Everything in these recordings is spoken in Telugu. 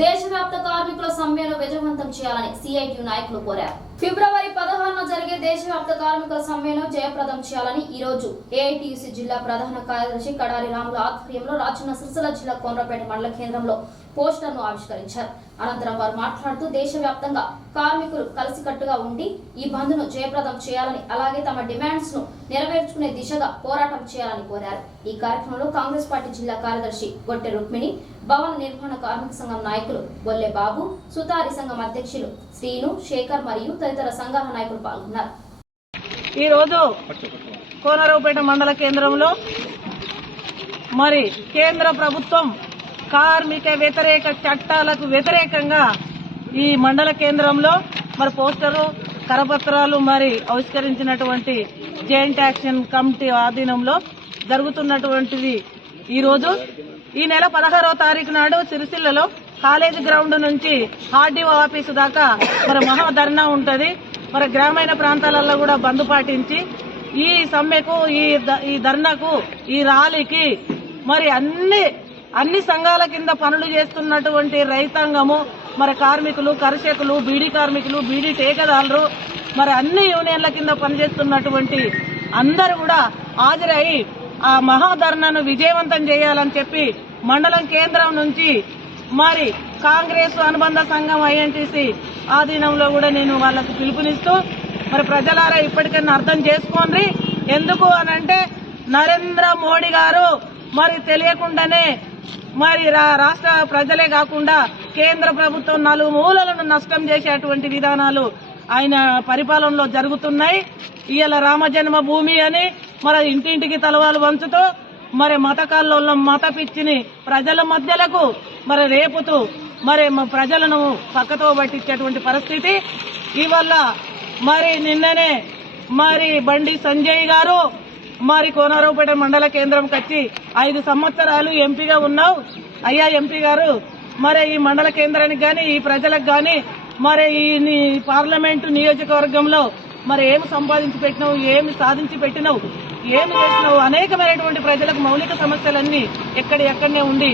దేశవ్యాప్త కార్మికుల సమ్మెను విజయవంతం చేయాలని సిఐటియు నాయకులు కోరారు. ఫిబ్రవరి 16న జరిగే దేశవ్యాప్త కార్మికుల సమ్మెను జయప్రదం చేయాలని ఈ రోజు ఏఐటియుసి జిల్లా ప్రధాన కార్యదర్శి కడారి రాముల ఆధ్వర్యంలో రాజన్న సిరిసిల్ల జిల్లా కోనరాపేట మండల కేంద్రంలో పోస్టర్ను ఆవిష్కరించారు. అనంతరం వారు మాట్లాడుతూ దేశవ్యాప్తంగా కార్మికులు కలిసికట్టుగా ఉండి ఈ బంద్ను జయప్రదం చేయాలని, అలాగే తమ డిమాండ్స్ ను నెరవేర్చుకునే దిశగా పోరాటం చేయాలని కోరారు. ఈ కార్యక్రమంలో కాంగ్రెస్ పార్టీ జిల్లా కార్యదర్శి గొట్టె రుక్మిణి, భవన నిర్మాణ కార్మిక సంఘం నాయకులు బొల్లె బాబు, సుతారి సంఘం అధ్యక్షులు శ్రీను, శేఖర్ మరియు తదితర సంఘాల నాయకులు పాల్గొన్నారు. ఈ రోజు కోనరావుపేట మండల కేంద్రంలో మరి కేంద్ర ప్రభుత్వం కార్మిక వ్యతిరేక చట్టాలకు వ్యతిరేకంగా ఈ మండల కేంద్రంలో మరి పోస్టరు, కరపత్రాలు మరి ఆవిష్కరించినటువంటి జాయింట్ యాక్షన్ కమిటీ ఆధీనంలో జరుగుతున్నటువంటిది. ఈ రోజు ఈ నెల 16వ తారీఖు నాడు సిరిసిల్లలో కాలేజీ గ్రౌండ్ నుంచి ఆర్డీఓ ఆఫీసు దాకా మరి మహాధర్నా ఉంటది. మరి గ్రామీణ ప్రాంతాలలో కూడా బంద్ పాటించి ఈ సమ్మెకు, ఈ ధర్నాకు, ఈ ర్యాలీకి మరి అన్ని సంఘాల కింద పనులు చేస్తున్నటువంటి రైతాంగము, మరి కార్మికులు, కర్షకులు, బీడీ కార్మికులు, బీడీ టేకదారులు, మరి అన్ని యూనియన్ల కింద పనిచేస్తున్నటువంటి అందరూ కూడా హాజరై ఆ మహాధర్నాను విజయవంతం చేయాలని చెప్పి మండలం కేంద్రం నుంచి మరి కాంగ్రెస్ అనుబంధ సంఘం ఐఎన్టీసీ ఆధీనంలో కూడా నేను వాళ్లకు పిలుపునిస్తూ, మరి ప్రజలారా ఇప్పటికైనా అర్థం చేసుకోండి. ఎందుకు అనంటే నరేంద్ర మోడీ గారు మరి తెలియకుండానే మరి రాష్ట్ర ప్రజలే కాకుండా కేంద్ర ప్రభుత్వం నలుమూలలను నష్టం చేసేటువంటి విధానాలు ఆయన పరిపాలనలో జరుగుతున్నాయి. ఇవాళ రామజన్మ భూమి అని మరి ఇంటింటికి తలవాలు వంచుతూ మరి మతకాల్లో మత పిచ్చిని ప్రజల మధ్యలకు మరి రేపుతూ మరి ప్రజలను పక్కతో పట్టించేటువంటి పరిస్థితి. ఇవల్ల మరి నిన్ననే మరి బండి సంజయ్ గారు మరి కోనరావుపేట మండల కేంద్రంకి వచ్చి 5 సంవత్సరాలు ఎంపీగా ఉన్నావు అయ్యా ఎంపీ గారు, మరి ఈ మండల కేంద్రానికి గాని, ఈ ప్రజలకు గాని, మరి ఈ పార్లమెంటు నియోజకవర్గంలో మరి ఏమి సంపాదించి పెట్టినావు, ఏమి సాధించి పెట్టినావు, ఏమి చేసినావు, అనేకమైనటువంటి ప్రజలకు మౌలిక సమస్యలన్నీ ఎక్కడనే ఉండి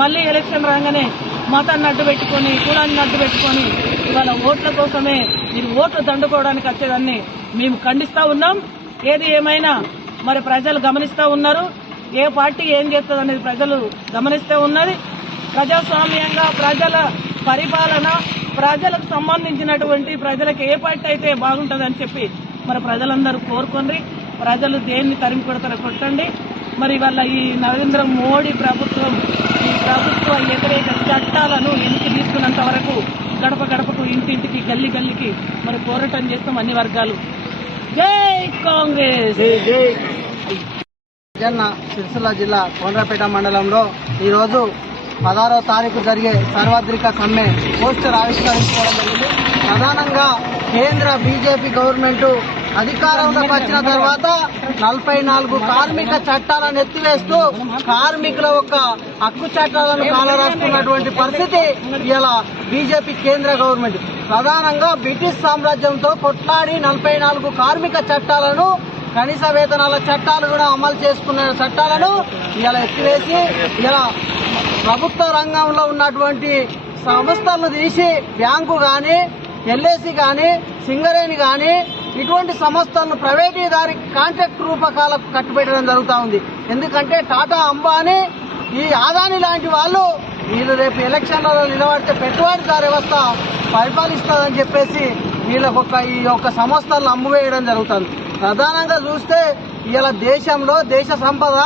మళ్లీ ఎలక్షన్ రాగానే మతాన్ని అడ్డు పెట్టుకుని, కులాన్ని అడ్డు పెట్టుకుని ఇవాళ ఓట్ల కోసమే మీరు ఓట్లు దండుకోవడానికి వచ్చేదాన్ని మేము ఖండిస్తా ఉన్నాం. ఏది ఏమైనా మరి ప్రజలు గమనిస్తా ఉన్నారు. ఏ పార్టీ ఏం చేస్తుంది అనేది ప్రజలు గమనిస్తూ ఉన్నది. ప్రజాస్వామ్యంగా ప్రజల పరిపాలన, ప్రజలకు సంబంధించినటువంటి ప్రజలకు ఏ పార్టీ అయితే బాగుంటుందని చెప్పి మరి ప్రజలందరూ కోరుకొని ప్రజలు దేన్ని తరిమి కొడతారో కొట్టండి. మరి ఇవాళ ఈ నరేంద్ర మోడీ ప్రభుత్వం ఈ ప్రభుత్వ వ్యతిరేక చట్టాలను వెనక్కి తీసుకున్నంత వరకు గడప గడపకు, ఇంటింటికి, గల్లీ గల్లీకి మరి పోరాటం చేస్తాం అన్ని వర్గాలు. జై కాంగ్రెస్. సిరిసిల్ల జిల్లా కోనరాపేట మండలంలో ఈరోజు 16వ తారీఖు జరిగే సార్వత్రిక సమ్మె పోస్టర్ ఆవిష్కరించుకోవడం జరిగింది. ప్రధానంగా కేంద్ర బీజేపీ గవర్నమెంట్ అధికారంలోకి వచ్చిన తర్వాత 44 కార్మిక చట్టాలను ఎత్తివేస్తూ కార్మికుల యొక్క హక్కు చట్టాలను కాలరాస్తున్నటువంటి పరిస్థితి ఇలా బీజేపీ కేంద్ర గవర్నమెంట్. ప్రధానంగా బ్రిటిష్ సామ్రాజ్యంతో కొట్లాడి 44 కార్మిక చట్టాలను, కనీస వేతనాల చట్టాలు కూడా అమలు చేసుకున్న చట్టాలను ఇలా ఎత్తివేసి ఇలా ప్రభుత్వ రంగంలో ఉన్నటువంటి సంస్థలను తీసి బ్యాంకు గాని, ఎల్ఐసి గాని, సింగరేణి గాని ఇటువంటి సంస్థలను ప్రైవేటీదారి కాంట్రాక్ట్ రూపకాలకు కట్టుబెట్టడం జరుగుతూ ఉంది. ఎందుకంటే టాటా, అంబానీ, ఈ అదానీ లాంటి వాళ్ళు వీళ్ళు రేపు ఎలక్షన్లలో నిలబడితే పెట్టుబడిదారు వ్యవస్థ పరిపాలిస్తుందని చెప్పేసి వీళ్ళకు ఈ యొక్క సంస్థలను అమ్మువేయడం జరుగుతుంది. ప్రధానంగా చూస్తే ఇలా దేశంలో దేశ సంపద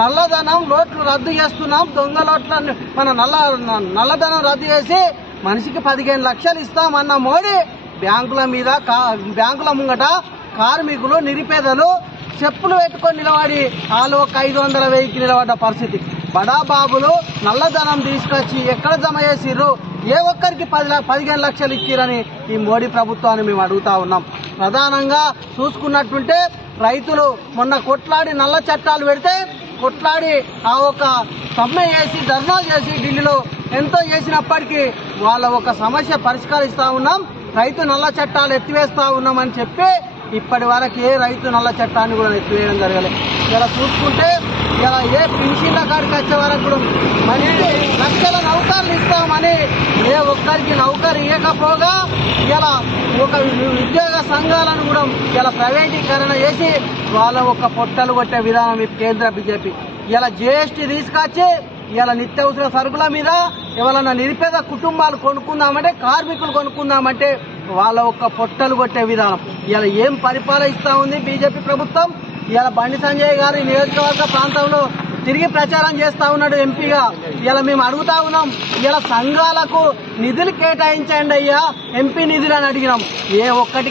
నల్లధనం నోట్లు రద్దు చేస్తున్నాం. దొంగ నోట్లను మన నల్లధనం రద్దు చేసి మనిషికి 15 లక్షలు ఇస్తామన్న మోడీ బ్యాంకుల ముంగట కార్మికులు, నిరుపేదలు చెప్పులు పెట్టుకొని నిలబడి వాళ్ళు ఒక 500,000కి నిలబడ్డ పరిస్థితి. బడాబాబులు నల్లధనం తీసుకొచ్చి ఎక్కడ జమ చేసిర్రు, ఏ ఒక్కరికి 15 లక్షలు ఇచ్చిరని ఈ మోడీ ప్రభుత్వాన్ని మేము అడుగుతా ఉన్నాం. ప్రధానంగా చూసుకున్నట్టుంటే రైతులు మొన్న కొట్లాడి నల్ల చట్టాలు పెడితే కొట్లాడి ఆ ఒక సమ్మె చేసి, ధర్నాలు చేసి ఢిల్లీలో ఎంతో చేసినప్పటికీ వాళ్ళ ఒక సమస్య పరిష్కరిస్తా ఉన్నాం, రైతు నల్ల చట్టాలు ఎత్తివేస్తా ఉన్నామని చెప్పి ఇప్పటి వరకు ఏ రైతు నల్ల చట్టాన్ని కూడా ఎత్తివేయడం జరగలేదు. ఇలా చూసుకుంటే ఇలా ఏ పింఛన్ల కాడికి వచ్చే వరకు కూడా మంచి లక్షల నౌకర్లు ఇస్తామని ఒక్కరికి నౌకరు ఇవ్వకపోగా ఇలా ఒక ఉద్యోగ సంఘాలను కూడా ఇలా ప్రైవేటీకరణ చేసి వాళ్ళ ఒక పొట్టలు కొట్టే విధానం ఈ కేంద్ర బీజేపీ. ఇలా జీఎస్టీ తీసుకొచ్చి ఇలా నిత్యావసర సరుకుల మీద ఎవరన్నా నిరుపేద కుటుంబాలు కొనుక్కుందామంటే, కార్మికులు కొనుక్కుందామంటే వాళ్ళ ఒక్క పొట్టలు కొట్టే విధానం. ఇలా ఏం పరిపాలిస్తా ఉంది బీజేపీ ప్రభుత్వం. ఇలా బండి సంజయ్ గారు ఈ నియోజకవర్గ ప్రాంతంలో తిరిగి ప్రచారం చేస్తా ఉన్నాడు ఎంపీగా. ఇలా మేము అడుగుతా ఉన్నాం, ఇలా సంఘాలకు నిధులు కేటాయించండి అయ్యా, ఎంపీ నిధులు అని అడిగినాం. ఏ ఒక్కటి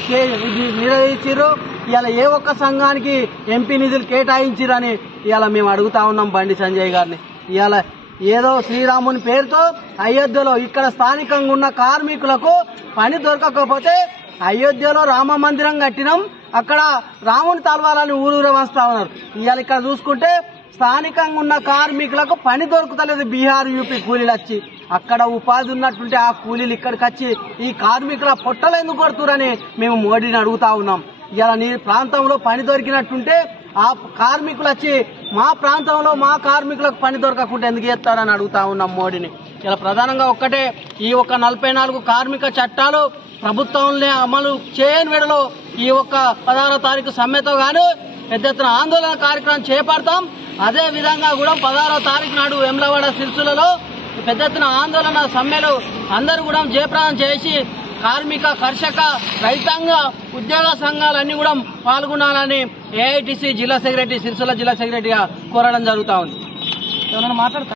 నిర్వహించారు? ఇలా ఏ ఒక్క సంఘానికి ఎంపీ నిధులు కేటాయించిరని ఇలా మేము అడుగుతా ఉన్నాం బండి సంజయ్ గారిని. ఇలా ఏదో శ్రీరాముని పేరుతో అయోధ్యలో ఇక్కడ స్థానికంగా ఉన్న కార్మికులకు పని దొరకకపోతే అయోధ్యలో రామ మందిరం కట్టినాం, అక్కడ రాముని తలవాలని ఊరూర వస్తా ఉన్నారు. ఇవాళ ఇక్కడ చూసుకుంటే స్థానికంగా ఉన్న కార్మికులకు పని దొరుకుతలేదు. బీహార్ యూపీ కూలీలు వచ్చి అక్కడ ఉపాధి ఉన్నట్టుంటే ఆ కూలీలు ఇక్కడికి వచ్చి ఈ కార్మికుల పొట్టలు ఎందుకు కొడుతురని మేము మోడీని అడుగుతా ఉన్నాం. ఇలా నీ ప్రాంతంలో పని దొరికినట్టుంటే ఆ కార్మికులు వచ్చి మా ప్రాంతంలో మా కార్మికులకు పని దొరకకుండా ఎందుకు చేస్తారని అడుగుతా ఉన్నాం మోడీని. ఇలా ప్రధానంగా ఒక్కటే, ఈ 44 కార్మిక చట్టాలు ప్రభుత్వంలో అమలు చేయని వేళలో ఈ 16వ తారీఖు సమ్మెతో గాను పెద్ద ఎత్తున ఆందోళన కార్యక్రమం చేపడతాం. అదే విధంగా కూడా 16వ తారీఖు నాడు వెమ్లవాడ సిరిసిల్లలో పెద్ద ఎత్తున ఆందోళన సమ్మెలు అందరూ కూడా జయప్రదం చేసి కార్మిక, కర్షక, రైతాంగ, ఉద్యోగ సంఘాలన్నీ కూడా పాల్గొనాలని ఏఐటీసీ జిల్లా సెక్రటరీ, సిరిసిల్ల జిల్లా సెక్రటరీగా కోరడం జరుగుతా ఉంది.